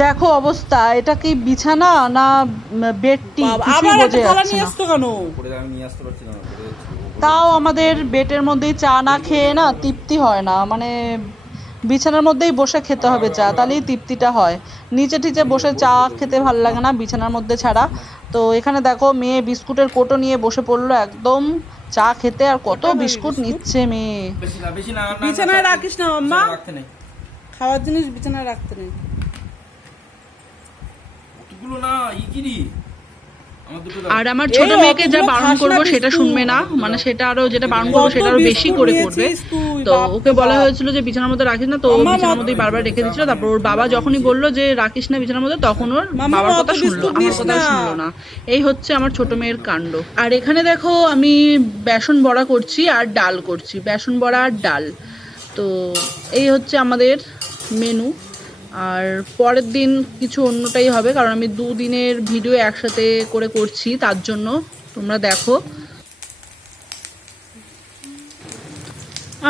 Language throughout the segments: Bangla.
দেখো অবস্থা এটা কি বিছানা না বেডটি আবার বোঝা একটা থালা নিয়ে আসতো কেন? উপরে আমি নিয়ে আসতে পারছি না উপরে তাও আমাদের বেটের মধ্যেই চা না খেয়ে না তৃপ্তি হয় না মানে বিছানার মধ্যেই বসে খেতে হবে চা তাহলেই তৃপ্তিটা হয়। নিচে টিচে বসে চা খেতে ভালো লাগে না বিছানার মধ্যে ছাড়া। তো এখানে দেখো মেয়ে বিস্কুটের কোটো নিয়ে বসে পড়ল একদম চা খেতে আর কত বিস্কুট নিচ্ছে মেয়ে। বিছানায় রাখিস না মাম্মা বিছানায় রাখতে নেই। খাওয়ার জিনিস বিছানায় রাখতে নেই। আর আমার ছোট মেয়েকে যা বারণ করব সেটা শুনবে না। মানে সেটা আরও যেটা বারণ করব সেটা আরও বেশি করে করবে। তো ওকে বলা হয়েছিল যে বিছানার মধ্যে রাখিস না। তো বিছানার মধ্যেই বারবার রেখে দিচ্ছিল। তারপর ওর বাবা যখনই বলল যে রাখিস না বিছানার মধ্যে তখন ওর বাবার কথা শুনলো। আমার কথা শুনলো না। এই হচ্ছে আমার ছোট মেয়ের কাণ্ড। আর এখানে দেখো আমি বেসন বড়া করছি আর ডাল করছি। বেসন বড়া আর ডাল। তো এই হচ্ছে আমাদের মেনু। আর পরের দিন কিছু অন্যটাই হবে, কারণ আমি দুদিনের ভিডিও একসাথে করে করছি, তার জন্য তোমরা দেখো।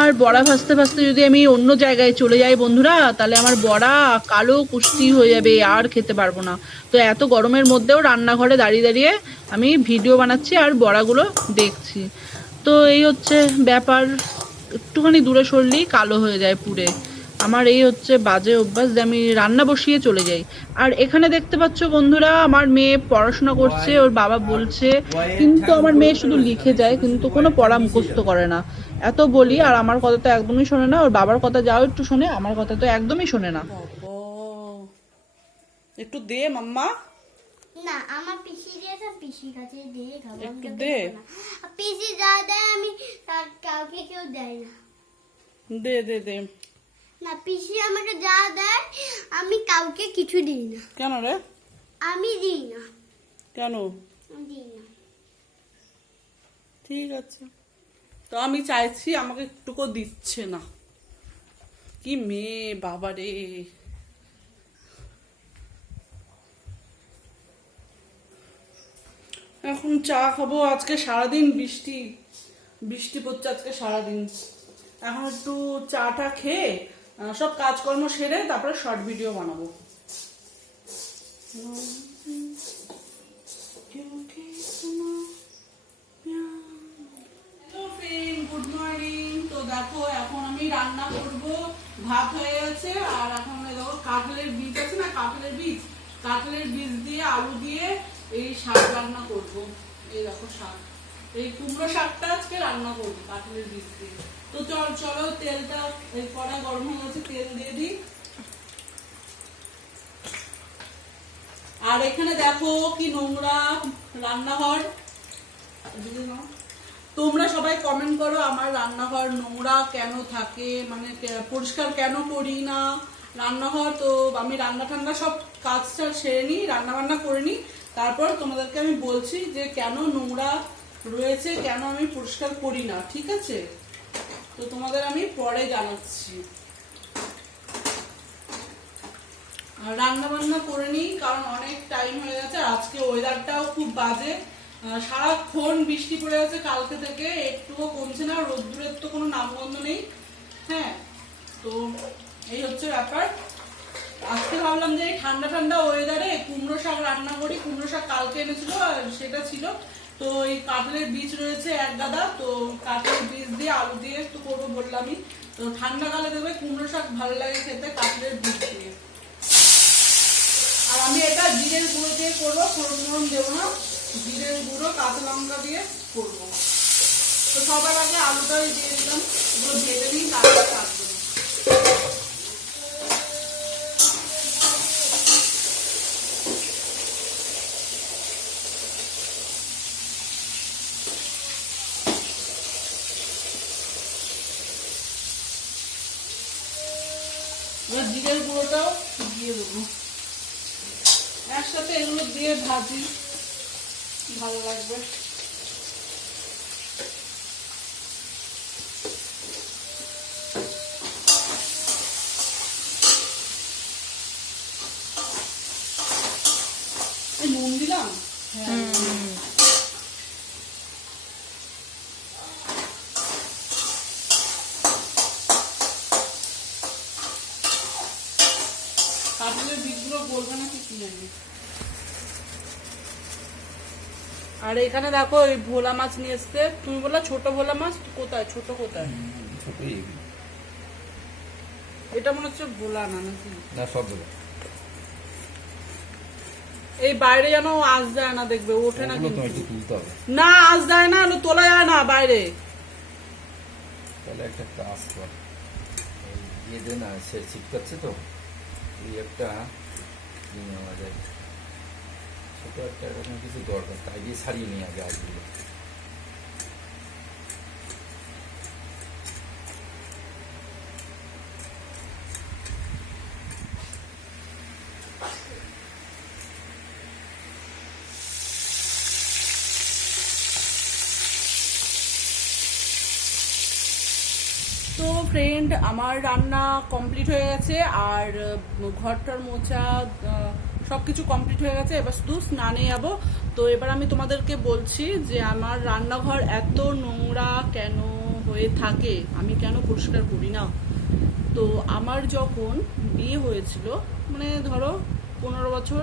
আর বড়া ভাজতে ভাজতে যদি আমি অন্য জায়গায় চলে যাই বন্ধুরা, তাহলে আমার বড়া কালো কুস্তি হয়ে যাবে, আর খেতে পারব না। তো এত গরমের মধ্যেও রান্নাঘরে দাঁড়িয়ে দাঁড়িয়ে আমি ভিডিও বানাচ্ছি আর বড়াগুলো দেখছি। তো এই হচ্ছে ব্যাপার। একটুখানি দূরে সরলেই কালো হয়ে যায় পুড়ে। আমার এই হচ্ছে বাজে অভ্যাস যে আমি রান্না বসিয়ে চলে যাই। আর এখানে দেখতে পাচ্ছ বন্ধুরা আমার মেয়ে পড়াশোনা করছে ওর বাবা বলছে কিন্তু আমার মেয়ে শুধু লিখে যায় কিন্তু কোনো পড়া মুখস্থ করে না। এত বলি আর আমার কথা তো একদমই শোনে না ওর বাবার কথা যাও একটু শোনে আমার কথা তো একদমই শোনে না। একটু দে মাম্মা। না আমার পিসি দিয়েছে পিসির কাছে দিয়ে খাব একটু দে। পিসি যা দেয় আমি তার কাউকে কেউ দেয় না। দে দে দে। না পিসি আমাকে যা দেয় আমি কাউকে কিছু দিই না। কেন রে? আমি দিই না। কেন? দিই না। ঠিক আছে। তো আমি চাইছি আমাকে একটুকু দিচ্ছে না। কি মেয়ে বাবা রে। এখন চা খাব আজকে সারাদিন বৃষ্টি। বৃষ্টি পড়ছে আজকে সারাদিন। এখন একটু চাটা খেয়ে সব কাজকর্ম সেরে তারপরে শর্ট ভিডিও বানাবো। তো দেখো, এখন আমি রান্না করব। ভাত হয়ে গেছে, আর এখন দেখো বীজ আছে না বীজ? বীজ দিয়ে আলু দিয়ে এই শাক রান্না করব। এই দেখো শাক। এই কুমড়ো শাকটা আজকে রান্না করব, কাঁঠালের বীজ দিয়ে। তো চল, চলো তেলটা, এই কড়া গরম হয়ে গেছে, তেল দিয়ে দিই। আর এখানে দেখো কি নোংরা রান্নাঘর। তোমরা সবাই কমেন্ট করো আমার রান্নাঘর নোংরা কেন থাকে মানে পরিষ্কার কেন করি না। রান্নাঘর তো আমি রান্না ঠান্না সব কাজটা সেরে নিই রান্না বান্না করে নিই। তারপর তোমাদেরকে আমি বলছি যে কেন নোংরা রয়েছে কেন আমি পরিষ্কার করি না, ঠিক আছে? তো তোমাদের আমি পরে জানাচ্ছি। রান্না বান্না করে নিই, কারণ অনেক টাইম হয়ে গেছে আজকে ওয়েদারটাও খুব বাজে। সারাক্ষণ বৃষ্টি পড়ে গেছে কালকে থেকে, একটুও কমছে না রোদ্দুরের তো কোনো নামগন্ধ নেই। হ্যাঁ তো এই হচ্ছে ব্যাপার। আজকে ভাবলাম যে ঠান্ডা ঠান্ডা ওয়েদারে কুমড়ো শাক রান্না করি, কুমড়ো শাক কালকে এনেছিল সেটা ছিল। তো এই কাঁঠালের বীজ রয়েছে এক গাদা, তো কাঁঠালের বীজ দিয়ে আলু দিয়ে একটু করব বললামই। তো ঠান্ডাকালে দেবে কুমড়ো শাক, ভালো লাগে খেতে কাঁঠালের বীজ দিয়ে। আর আমি এটা জিরের গুঁড়ো দিয়ে করব, ফোড়ন দেবো না, জিরের গুঁড়ো, কাঁচা লঙ্কা দিয়ে করব। তো সবার আগে আলুটাই দিয়ে দিলাম, এগুলো ভেজে নিই, তারপরে কাটবো জিরের গুঁড়োটাও দিয়ে দেবো। একসাথে এগুলো দিয়ে ভাজি ভালো লাগবে। নুন দিলাম? কাঁঠালের বীজগুলো মাছগুলো বলবে না কি কি জানি আর এখানে দেখো এই ভোলা মাছ নিয়ে এসছে। তুমি বললা ছোট ভোলা মাছ কোথায়? ছোট কোথায়? ছোটই এটা মনে হচ্ছে ভোলা না নাকি? না সবগুলো এই বাইরে যেন আজ যায় না দেখবে ওঠে না কিন্তু। না আজ যায় না তোলা যায় না বাইরে। তাহলে একটা কাজ কর। দিয়ে দে না সে ছিটকাচ্ছে তো। এই একটা নিয়ে নেওয়া যায়। ছোট একটা এরকম কিছু দরকার। তাই দিয়ে ছাড়িয়ে নিয়ে আগে তো ফ্রেন্ড আমার রান্না কমপ্লিট হয়ে গেছে। আর, ঘরটার মোছা সব কিছু কমপ্লিট হয়ে গেছে। এবার শুধু স্নানে যাব। তো এবার আমি তোমাদেরকে বলছি যে আমার রান্নাঘর এত নোংরা কেন হয়ে থাকে? আমি কেন পরিষ্কার করি না? তো আমার যখন বিয়ে হয়েছিল মানে ধরো পনেরো বছর,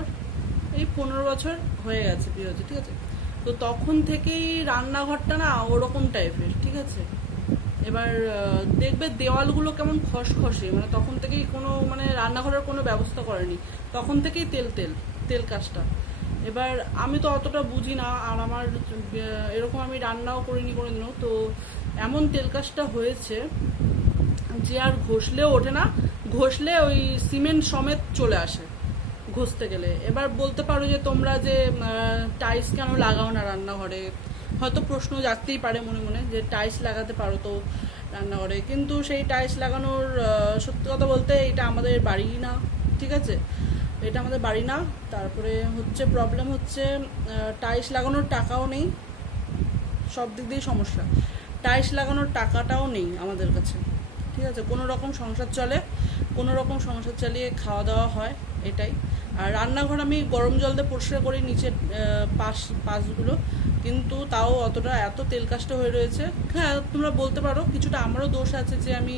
এই পনেরো বছর হয়ে গেছে বিয়ে হয়েছে, ঠিক আছে? তো তখন থেকেই রান্নাঘরটা না ওরকম টাইপের ঠিক আছে? এবার দেখবে দেওয়ালগুলো কেমন খসখসে মানে তখন থেকেই কোনো মানে রান্নাঘরের কোনো ব্যবস্থা করেনি। তখন থেকেই তেল তেল তেল কাজটা। এবার আমি তো অতটা বুঝি না, আর আমার এরকম আমি রান্নাও করিনি কোনোদিনও। তো এমন তেল কাজটা হয়েছে যে আর ঘষলেও ওঠে না, ঘষলে ওই সিমেন্ট সমেত চলে আসে ঘষতে গেলে। এবার বলতে পারো যে তোমরা যে টাইলস কেন লাগাও না রান্নাঘরে? হয়তো প্রশ্ন জাগতেই পারে মনে মনে যে টাইলস লাগাতে পারো তো রান্নাঘরে। কিন্তু সেই টাইলস লাগানোর সত্যি কথা বলতে এটা আমাদের বাড়ি না, ঠিক আছে? এটা আমাদের বাড়ি না। তারপরে হচ্ছে প্রবলেম হচ্ছে টাইলস লাগানোর টাকাও নেই। সব দিক দিয়েই সমস্যা। টাইলস লাগানোর টাকাটাও নেই আমাদের কাছে, ঠিক আছে? কোনো রকম সংসার চলে, কোনো রকম সংসার চালিয়ে খাওয়া দাওয়া হয়। এটাই। আর রান্নাঘর আমি গরম জল দিয়ে পরিষ্কার করি নিচের পাশ, পাশগুলো। কিন্তু তাও অতটা এত তেল কাজটা হয়ে রয়েছে। হ্যাঁ তোমরা বলতে পারো, কিছুটা আমারও দোষ আছে যে আমি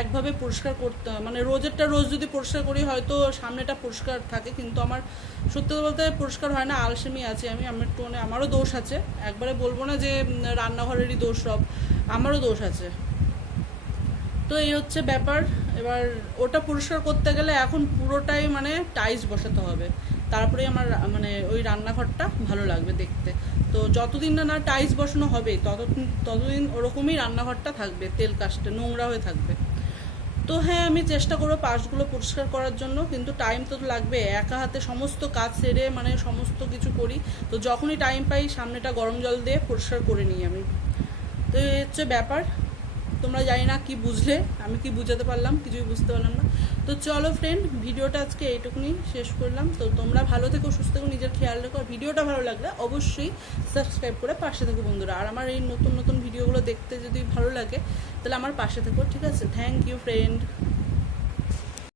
একভাবে পরিষ্কার করতে মানে রোজেরটা রোজ যদি পরিষ্কার করি হয়তো সামনেটা পরিষ্কার থাকে, কিন্তু আমার সত্যি বলতে পরিষ্কার হয় না, আলসেমি আছে আমি, আমার মানে আমারও দোষ আছে। একবারে বলব না যে রান্নাঘরেরই দোষ সব, আমারও দোষ আছে। তো এই হচ্ছে ব্যাপার। এবার ওটা পরিষ্কার করতে গেলে এখন পুরোটাই মানে টাইলস বসাতে হবে। তারপরে আমার মানে ওই রান্নাঘরটা ভালো লাগবে দেখতে। তো যতদিন না না টাইলস বসানো হবে, ততদিন ততদিন ওরকমই রান্নাঘরটা থাকবে, তেল কাজটা নোংরা হয়ে থাকবে। তো হ্যাঁ আমি চেষ্টা করব পাশগুলো পরিষ্কার করার জন্য, কিন্তু টাইম তো লাগবে। একা হাতে সমস্ত কাজ সেরে মানে সমস্ত কিছু করি। তো যখনই টাইম পাই, সামনেটা গরম জল দিয়ে পরিষ্কার করে নিই আমি। তো এই হচ্ছে ব্যাপার। তোমরা জানি না কি বুঝলে, আমি কি বুঝাতে পারলাম, কিছুই বুঝতে পারলাম না। তো চলো ফ্রেন্ড ভিডিওটা আজকে এইটুকুনি শেষ করলাম। তো তোমরা ভালো থেকো, সুস্থ থেকো, নিজের খেয়াল রেখো। আর ভিডিওটা ভালো লাগলে অবশ্যই সাবস্ক্রাইব করে পাশে থেকো বন্ধুরা। আর আমার এই নতুন নতুন ভিডিওগুলো দেখতে যদি ভালো লাগে, তাহলে আমার পাশে থেকো, ঠিক আছে? Thank you friend